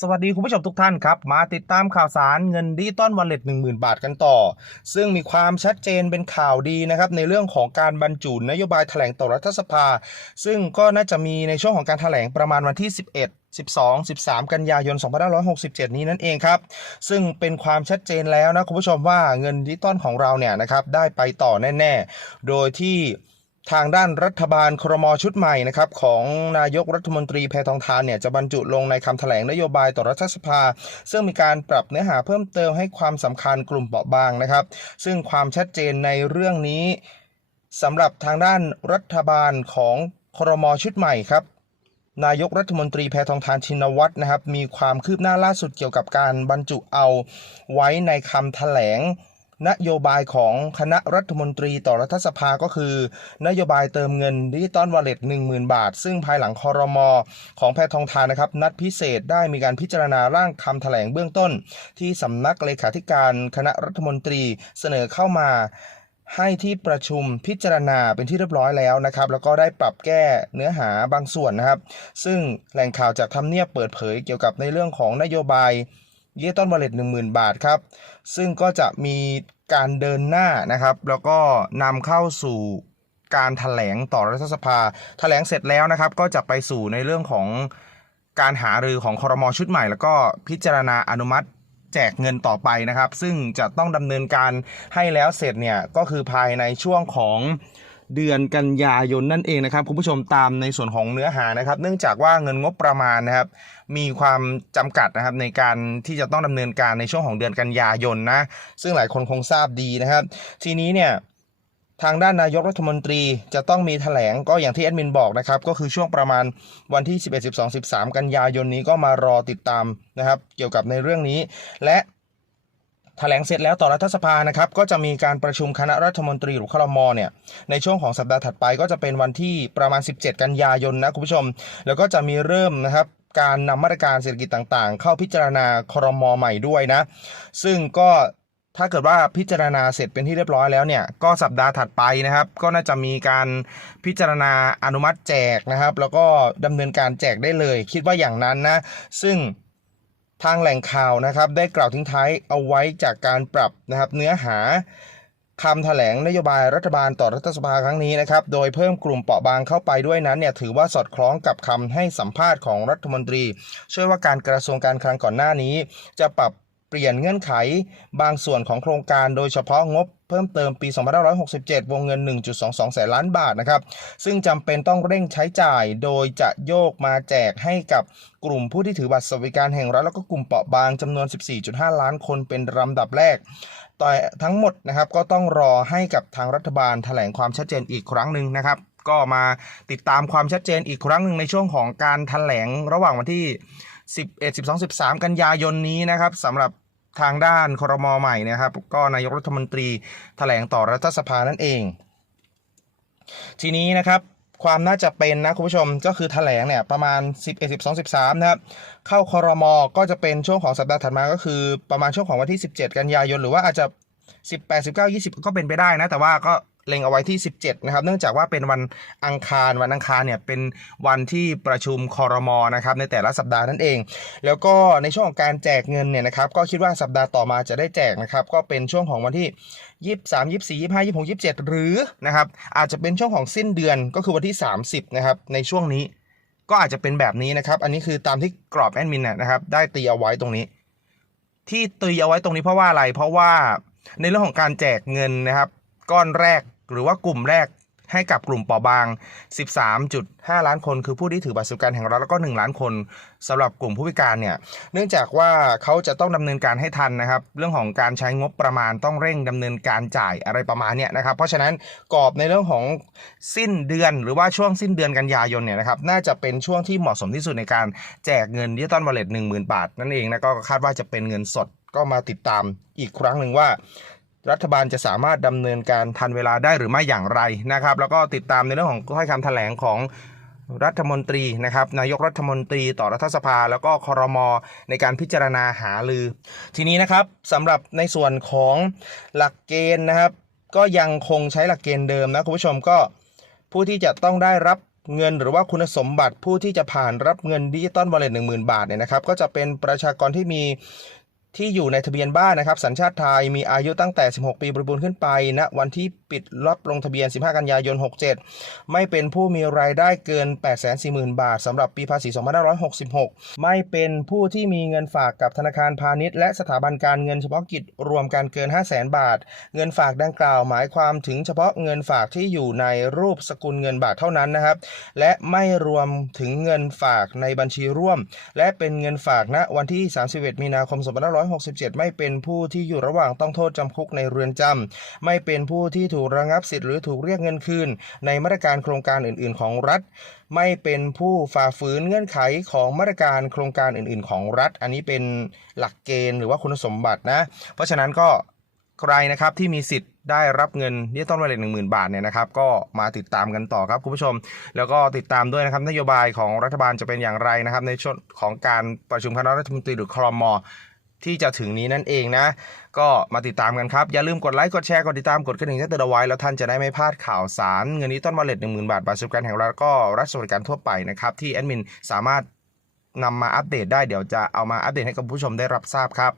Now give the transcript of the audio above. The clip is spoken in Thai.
สวัสดีคุณผู้ชมทุกท่านครับ มาติดตามข่าวสารเงินดิจิตอลวอลเล็ต10,000บาทกันต่อ ซึ่งมีความชัดเจนเป็นข่าวดีนะครับ ในเรื่องของการบรรจุนโยบายแถลงต่อรัฐสภา ซึ่งก็น่าจะมีในช่วงของการแถลงประมาณวันที่ 11 12 13 กันยายน 2567 นี้นั่นเองครับ ซึ่งเป็นความชัดเจนแล้วนะคุณผู้ชมว่าเงินดิจิตอลของเราเนี่ยนะครับได้ไปต่อแน่ ๆ โดยที่ ทางด้านรัฐบาลครมชุดใหม่นะครับของนายกรัฐมนตรีแพทองทานเนี่ยจะบรรจุลงในคำแถลงนโยบายต่อรัฐสภา ซึ่งมีการปรับเนื้อหาเพิ่มเติมให้ความสำคัญกลุ่มเปราะบางนะครับ ซึ่งความชัดเจนในเรื่องนี้สำหรับทางด้านรัฐบาลของครมชุดใหม่ครับนายกรัฐมนตรีแพทองทานชินวัตรนะครับ มีความคืบหน้าล่าสุดเกี่ยวกับการบรรจุเอาไว้ในคำแถลง นโยบายของคณะรัฐมนตรีต่อรัฐสภาก็คือ นโยบายเติมเงินดิจิตอลวอลเล็ต10,000บาท ซึ่งภายหลังคอรมอของแพทองทานนะครับ นัดพิเศษได้มีการพิจารณาร่างคำแถลงเบื้องต้น ที่สำนักเลขาธิการคณะรัฐมนตรีเสนอเข้ามาให้ที่ประชุมพิจารณาเป็นที่เรียบร้อยแล้วนะครับ แล้วก็ได้ปรับแก้เนื้อหาบางส่วนนะครับ ซึ่งแหล่งข่าวจากทำเนียบเปิดเผยเกี่ยวกับในเรื่องของนโยบายดิจิตอลวอลเล็ต10,000บาทครับ ซึ่งก็จะมี การเดินหน้านะครับ แล้วก็นำเข้าสู่การถแถลงต่อรัฐสภาแถลงเสร็จแล้วนะครับ ก็จะไปสู่ในเรื่องของการหารือของคอรมอชุดใหม่ แล้วก็พิจารณาอนุมัติแจกเงินต่อไปนะครับ ซึ่งจะต้องดำเนินการให้แล้วเสร็จเนี่ยก็คือภายในช่วงของ เดือนกันยายนนั่นเองนะครับคุณผู้ชมตามในส่วนของเนื้อหานะครับ เนื่องจากว่าเงินงบประมาณนะครับ มีความจำกัดนะครับในการที่จะต้องดำเนินการในช่วงของเดือนกันยายนนะซึ่งหลายคนคงทราบดีนะครับ ทีนี้เนี่ยทางด้านนายกรัฐมนตรีจะต้องมีแถลงก็อย่างที่แอดมินบอกนะครับ ก็คือช่วงประมาณวันที่ 11 12 13 กันยายนนี้ก็มารอติดตามนะครับ เกี่ยวกับในเรื่องนี้ และ แถลงเสร็จแล้วต่อรัฐสภานะครับก็จะมีการประชุมคณะรัฐมนตรีหรือครมเนี่ยในช่วงของสัปดาห์ถัดไปก็จะเป็นวันที่ประมาณ 17 กันยายนนะคุณผู้ชม แล้วก็จะมีเริ่มนะครับการนำมาตรการเศรษฐกิจต่างๆ เข้าพิจารณาครมใหม่ด้วยนะ ซึ่งก็ถ้าเกิดว่าพิจารณาเสร็จเป็นที่เรียบร้อยแล้วเนี่ยก็สัปดาห์ถัดไปนะครับ ก็น่าจะมีการพิจารณาอนุมัติแจกนะครับ แล้วก็ดำเนินการแจกได้เลย คิดว่าอย่างนั้นนะ ซึ่ง ทางแหล่งข่าวนะครับได้กล่าวทิ้งท้ายเอาไว้จากการปรับนะครับเนื้อหาคำแถลงนโยบายรัฐบาลต่อรัฐสภาครั้งนี้นะครับ โดยเพิ่มกลุ่มเปราะบางเข้าไปด้วยนั้นเนี่ยถือว่าสอดคล้องกับคำให้สัมภาษณ์ของรัฐมนตรี ช่วยว่าการกระทรวงการคลังก่อนหน้านี้ จะปรับ เปลี่ยนเงื่อนไขบางส่วนของโครงการโดยเฉพาะงบเพิ่มเติมปี 2567 วงเงิน 1.22 แสนล้านบาทนะครับ ซึ่งจำเป็นต้องเร่งใช้จ่าย โดยจะโยกมาแจกให้กับกลุ่มผู้ที่ถือบัตรสวัสดิการแห่งรัฐแล้วก็กลุ่มเปราะบางจำนวน 14.5 ล้านคนเป็นลำดับแรก แต่ทั้งหมดนะครับก็ต้องรอให้กับทางรัฐบาลแถลงความชัดเจนอีกครั้งหนึ่งนะครับ ก็มาติดตามความชัดเจนอีกครั้งหนึ่งในช่วงของการแถลงระหว่างวันที่ 11 12 13 กันยายนนี้นะครับสำหรับทางด้านครมใหม่นะครับ ก็นายกรัฐมนตรีแถลงต่อรัฐสภานั่นเอง ทีนี้นะครับความน่าจะเป็นนะคุณผู้ชมก็คือแถลงเนี่ยประมาณ 11 12 13นะครับเข้าคอรมอก็จะเป็นช่วงของสัปดาห์ถัดมาก็คือประมาณช่วงของวันที่ 17 กันยายน หรือว่าอาจจะ 18 19 20 ก็เป็นไปได้นะ แต่ว่าก็ เล็งเอาไว้ที่ 17 นะครับ เนื่องจากว่าเป็นวันอังคารวันอังคารเนี่ยเป็นวันที่ประชุมคอรมอนะครับในแต่ละสัปดาห์นั่นเอง แล้วก็ในช่วงของการแจกเงินเนี่ยนะครับก็คิดว่าสัปดาห์ต่อมาจะได้แจกนะครับก็เป็นช่วงของวันที่23 24 25 26 27หรือนะครับอาจจะเป็นช่วงของสิ้นเดือนก็คือวันที่ 30นะครับในช่วงนี้ก็อาจจะเป็นแบบนี้นะครับ อันนี้คือตามที่กรอบแอดมินนะนะครับ ได้ตีเอาไว้ตรงนี้ ที่ตีเอาไว้ตรงนี้เพราะว่าอะไร เพราะว่าในเรื่องของการแจกเงินนะครับ ก้อนแรก หรือว่ากลุ่มแรกให้กับกลุ่มเปราะบาง 13.5 ล้านคน คือผู้ที่ถือบัตรสวัสดิการแห่งรัฐแล้วก็ 1 ล้านคนสำหรับกลุ่มผู้พิการเนี่ย เนื่องจากว่าเขาจะต้องดำเนินการให้ทันนะครับ เรื่องของการใช้งบประมาณต้องเร่งดำเนินการจ่ายอะไรประมาณเนี้ยนะครับ เพราะฉะนั้นกรอบในเรื่องของสิ้นเดือนหรือว่าช่วงสิ้นเดือนกันยายนเนี่ยนะครับ น่าจะเป็นช่วงที่เหมาะสมที่สุดในการแจกเงินดิจิตอลวอลเล็ตหนึ่งหมื่นบาทนั่นเองนะ ก็คาดว่าจะเป็นเงินสดก็มาติดตามอีกครั้งหนึ่งว่า รัฐบาลจะสามารถดำเนินการทันเวลาได้หรือไม่อย่างไรนะครับ แล้วก็ติดตามในเรื่องของถ้อยคำแถลงของรัฐมนตรีนะครับนายกรัฐมนตรีต่อรัฐสภา แล้วก็คอรมอในการพิจารณาหาลือ ทีนี้นะครับสำหรับในส่วนของหลักเกณฑ์นะครับ ก็ยังคงใช้หลักเกณฑ์เดิมนะคุณผู้ชมก็ผู้ที่จะต้องได้รับเงินหรือว่าคุณสมบัติผู้ที่จะผ่านรับเงินดิจิตอลวอลเล็ตหนึ่งหมื่นบาทเนี่ยนะครับ ก็จะเป็นประชากรที่มี ที่อยู่ในทะเบียนบ้านนะครับ สัญชาติไทยมีอายุตั้งแต่ 16 ปีบริบูรณ์ขึ้นไปณวันที่ปิดรับลงทะเบียน 15 กันยายน 67 ไม่เป็นผู้มีรายได้เกิน 840,000 บาทสำหรับปีภาษี2566 ไม่เป็นผู้ที่มีเงินฝากกับธนาคารพาณิชย์ และสถาบันการเงินเฉพาะกิจรวมกันเกิน 500,000 บาท เงินฝากดังกล่าวหมายความถึงเฉพาะเงินฝากที่อยู่ในรูปสกุลเงินบาทเท่านั้นนะครับ และไม่รวมถึงเงินฝากในบัญชีร่วม และเป็นเงินฝากณวันที่ 31 มีนาคม 2567 ไม่เป็นผู้ที่อยู่ระหว่างต้องโทษจำคุกในเรือนจำไม่เป็นผู้ที่ถูกระงับสิทธิ์หรือถูกเรียกเงินคืน ในมาตรการโครงการอื่น ๆ ของรัฐ ไม่เป็นผู้ฝ่าฝืนเงื่อนไขของมาตรการโครงการอื่น ๆ ของรัฐ อันนี้เป็นหลักเกณฑ์หรือว่าคุณสมบัตินะ เพราะฉะนั้นก็ใครนะครับที่มีสิทธิ์ได้รับเงินดิจิตอลวอลเล็ตหนึ่งหมื่นบาทเนี่ยนะครับก็มาติดตามกันต่อครับคุณผู้ชม แล้วก็ติดตามด้วยนะครับนโยบายของรัฐบาลจะเป็นอย่างไรนะครับในช่วงของการประชุมคณะรัฐมนตรีหรือครม ที่จะถึงนี้นั่นเองนะ ก็มาติดตามกันครับ อย่าลืมกดไลค์กดแชร์กดติดตามกดกระดิ่งแจ้งเตือนเอาไว้แล้วท่านจะได้ไม่พลาดข่าวสาร เงินนี้ต้นวอลเล็ตหนึ่งหมื่นบาทบัตรสวัสดิการแห่งรัฐก็รัฐสวัสดิการทั่วไปนะครับที่แอดมินสามารถนำมาอัปเดตได้เดี๋ยวจะเอามาอัปเดตให้กับผู้ชมได้รับทราบครับ